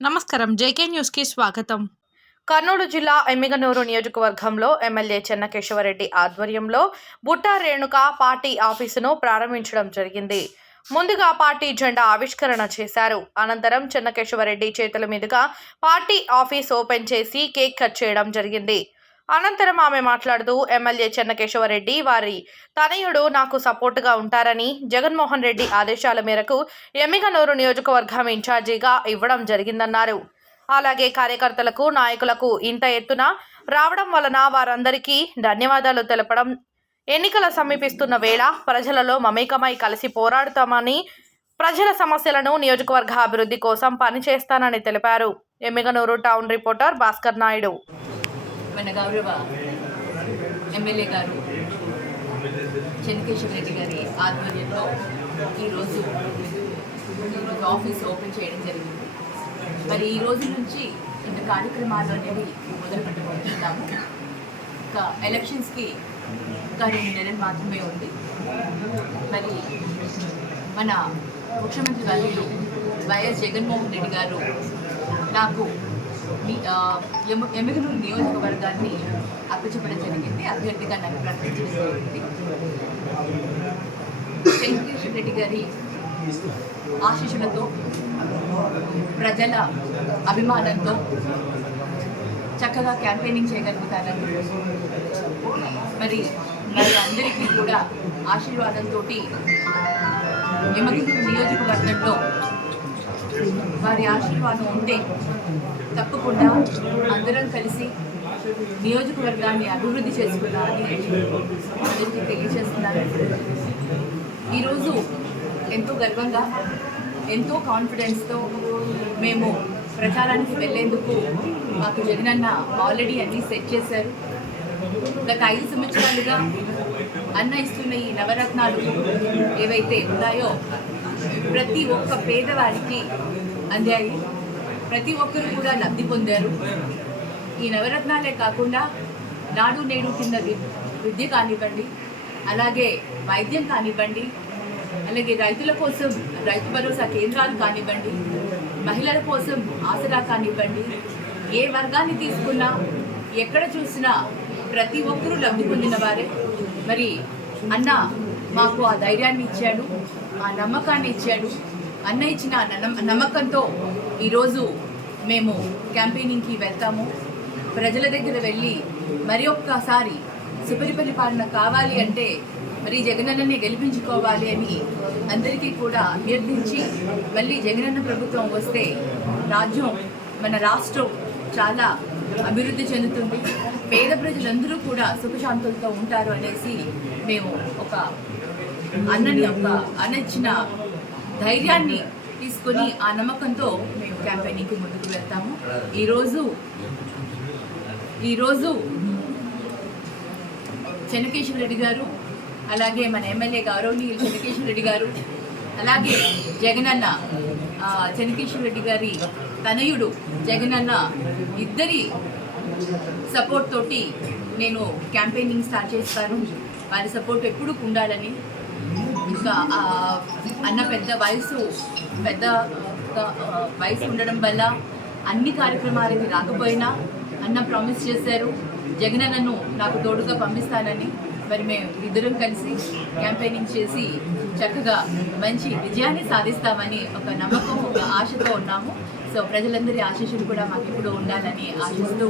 నమస్కారం. జేకే న్యూస్కి స్వాగతం. కర్నూలు జిల్లా ఎమ్మిగనూరు నియోజకవర్గంలో ఎమ్మెల్యే చెన్నకేశవరెడ్డి ఆధ్వర్యంలో బుట్టా రేణుక పార్టీ ఆఫీసును ప్రారంభించడం జరిగింది. ముందుగా పార్టీ జెండా ఆవిష్కరణ చేశారు. అనంతరం చెన్నకేశవరెడ్డి చేతుల మీదుగా పార్టీ ఆఫీస్ ఓపెన్ చేసి కేక్ కట్ చేయడం జరిగింది. అనంతరం ఆమె మాట్లాడుతూ ఎమ్మెల్యే చెన్నకేశవరెడ్డి వారి తనయుడు నాకు సపోర్టుగా ఉంటారని జగన్మోహన్ రెడ్డి ఆదేశాల మేరకు ఎమ్మిగనూరు నియోజకవర్గం ఇన్ఛార్జిగా ఇవ్వడం జరిగిందన్నారు. అలాగే కార్యకర్తలకు నాయకులకు ఇంత ఎత్తున రావడం వలన వారందరికీ ధన్యవాదాలు తెలపడం ఎన్నికల సమీపిస్తున్న వేళ ప్రజలలో మమేకమై కలిసి పోరాడుతామని ప్రజల సమస్యలను నియోజకవర్గ అభివృద్ధి కోసం పనిచేస్తానని తెలిపారు. Emmiganur town reporter Bhaskar Naidu. మన గౌరవ ఎమ్మెల్యే గారు చంద్రకేశ్వర రెడ్డి గారి ఆధ్వర్యంలో ఈరోజు ఈరోజు ఆఫీస్ ఓపెన్ చేయడం జరిగింది. మరి ఈ రోజు నుంచి ఇంత కార్యక్రమాలు అనేవి మొదలు పెట్టబోతున్నాము. ఇంకా ఎలక్షన్స్కి ఇంకా రెండు నెలలు మాత్రమే ఉంది. మరి మన ముఖ్యమంత్రి గారు వైఎస్ జగన్మోహన్ రెడ్డి గారు నాకు ఎమ్మిగనూరు నియోజకవర్గాన్ని అప్పచెప్పడం జరిగింది. అభ్యర్థిగా నన్ను ప్రకటించడం జరిగింది. వెంకటేశ్వర రెడ్డి గారి ఆశీస్సులతో ప్రజల అభిమానంతో చక్కగా క్యాంపెయినింగ్ చేయగలుగుతారని మరి మరి అందరికీ కూడా ఆశీర్వాదంతో ఎమ్మగిరి నియోజకవర్గంలో వారి ఆశీర్వాదం ఉంటే తప్పకుండా అందరం కలిసి నియోజకవర్గాన్ని అభివృద్ధి చేసుకున్నారని అందరికీ తెలియజేస్తున్నాను. ఈరోజు ఎంతో గర్వంగా ఎంతో కాన్ఫిడెన్స్తో మేము ప్రచారానికి వెళ్ళేందుకు మాకు జగనన్న ఆల్రెడీ అన్నీ సెట్ చేశారు. గత ఐదు సంవత్సరాలుగా అన్న ఇస్తున్న ఈ నవరత్నాలు ఏవైతే ఉన్నాయో ప్రతి ఒక్క పేదవారికి అందాయి. ప్రతి ఒక్కరు కూడా లబ్ధి పొందారు. ఈ నవరత్నాలే కాకుండా నాడు నేడు కింద విద్య కానివ్వండి అలాగే వైద్యం కానివ్వండి అలాగే రైతుల కోసం రైతు భరోసా కేంద్రాలు కానివ్వండి మహిళల కోసం ఆసరా కానివ్వండి ఏ వర్గాన్ని తీసుకున్నా ఎక్కడ చూసినా ప్రతి ఒక్కరూ లబ్ధి పొందిన వారే. మరి అన్న మాకు ఆ ధైర్యాన్ని ఇచ్చాడు. ఆ నమ్మకాన్ని ఇచ్చాడు. అన్న ఇచ్చిన నమ్మ- నమ్మకంతో ఈరోజు మేము క్యాంపెయినింగ్కి వెళ్తాము. ప్రజల దగ్గర వెళ్ళి మరి ఒక్కసారి సుపరిపల్లి కావాలి అంటే మరి జగనన్నని గెలిపించుకోవాలి అని అందరికీ కూడా అభ్యర్థించి మళ్ళీ జగనన్న ప్రభుత్వం వస్తే రాజ్యం మన రాష్ట్రం చాలా అభివృద్ధి చెందుతుంది. పేద ప్రజలందరూ కూడా సుఖశాంతులతో ఉంటారు అనేసి మేము ఒక అన్నని యొక్క అన్న ధైర్యాన్ని తీసుకొని ఆ నమ్మకంతో మేము క్యాంపెయినింగ్కి ముందుకు వెళ్తాము. ఈరోజు ఈరోజు చెన్నకేశ్వర రెడ్డి గారు అలాగే మన ఎమ్మెల్యే గౌరవనీయులు చెన్నకేశ్వర రెడ్డి గారు అలాగే జగనన్న ఆ, చెన్నకేశ్వర రెడ్డి గారి తనయుడు జగనన్న ఇద్దరి సపోర్ట్ తోటి నేను క్యాంపెయినింగ్ స్టార్ట్ చేస్తాను. వారి సపోర్ట్ ఎప్పుడు ఉండాలని ఇంకా అన్న పెద్ద వయసు పెద్ద వయసు ఉండడం వల్ల అన్ని కార్యక్రమాలకి రాకపోయినా అన్న ప్రామిస్ చేశారు. జగనన్నను నాకు తోడుగా పంపిస్తానని మరి మేము ఇద్దరం కలిసి క్యాంపెయినింగ్ చేసి చక్కగా మంచి విజయాన్ని సాధిస్తామని ఒక నమ్మకం ఒక ఆశతో ఉన్నాము. సో ప్రజలందరి ఆశీస్సులు కూడా మాకు ఇప్పుడు ఉండాలని ఆశిస్తూ